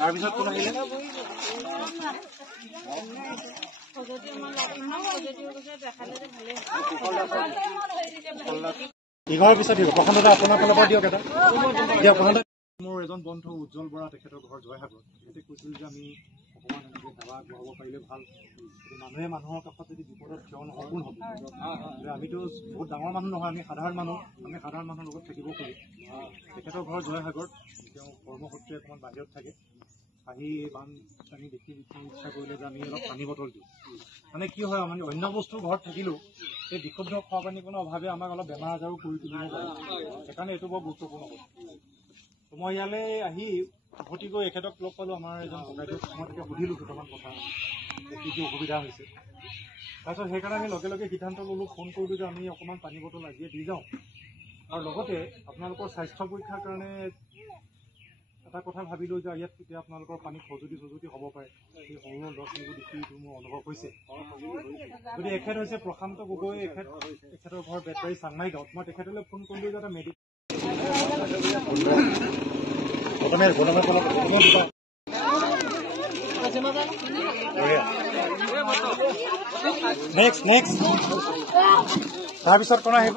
তাৰপিছত কোন আহিলে? ইঘৰৰ পিছত প্ৰশান্ত দা আপোনাৰ ফালৰ পৰা দিয়ক এটা দিয়ক। প্ৰশান্ত মোৰ এজন বন্ধু উজ্জ্বল বৰা, তেখেতৰ ঘৰ জয়সাগৰ। তেখেতে কৈছিল যে আমি অকণমান এনেকৈ সেৱা আগবঢ়াব পাৰিলে ভাল। মানুহে মানুহৰ কাষত যদি বিপদত থিয় নহয় কোন হ'ব? আমিতো বহুত ডাঙৰ মানুহ নহয়, আমি সাধাৰণ মানুহ। আমি সাধাৰণ মানুহৰ লগত থাকিব খোজো। তেখেতৰ ঘৰ জয়সাগৰত, তেওঁ কৰ্মসূত্ৰে অকণমান বাহিৰত থাকে। আহি বানপানী দেখি ইচ্ছা কৰিলে যে আমি অলপ পানী বটল দিওঁ। মানে কি হয়, আমি অন্য বস্তু ঘৰত থাকিলেও এই বিশুদ্ধ খোৱা পানীকণৰ অভাৱে আমাক অলপ বেমাৰ আজাৰো কৰি তুলিব পাৰে। সেইকাৰণে এইটো বৰ গুৰুত্বপূৰ্ণ কথা। মই ইয়ালৈ আহি উভতি গৈ এখেতক লগ পালোঁ, আমাৰ এজন ককাইদেউক। মই তেতিয়া সুধিলোঁ দুটামান কথা, কি কি অসুবিধা হৈছে। তাৰপিছত সেইকাৰণে আমি লগে লগে সিদ্ধান্ত ল'লোঁ, ফোন কৰিলোঁ যে আমি অকণমান পানী বটল আজিয়ে দি যাওঁ। আৰু লগতে আপোনালোকৰ স্বাস্থ্য পৰীক্ষাৰ কাৰণে এটা কথা ভাবিলোঁ যে ইয়াত তেতিয়া আপোনালোকৰ পানী খজুতি হ'ব পাৰে। সেই সৰু ল'ৰা ছোৱালীবোৰ দেখি মোৰ অনুভৱ হৈছে। গতিকে এখেত হৈছে প্ৰশান্ত গগৈ, এখেতৰ ঘৰ বেটবাৰী চাংমাই গাঁৱত। মই তেখেতলৈ ফোন কৰিলোঁ যে এটা মেডিকেল নেক্সট তাৰপিছত কোন আহিব?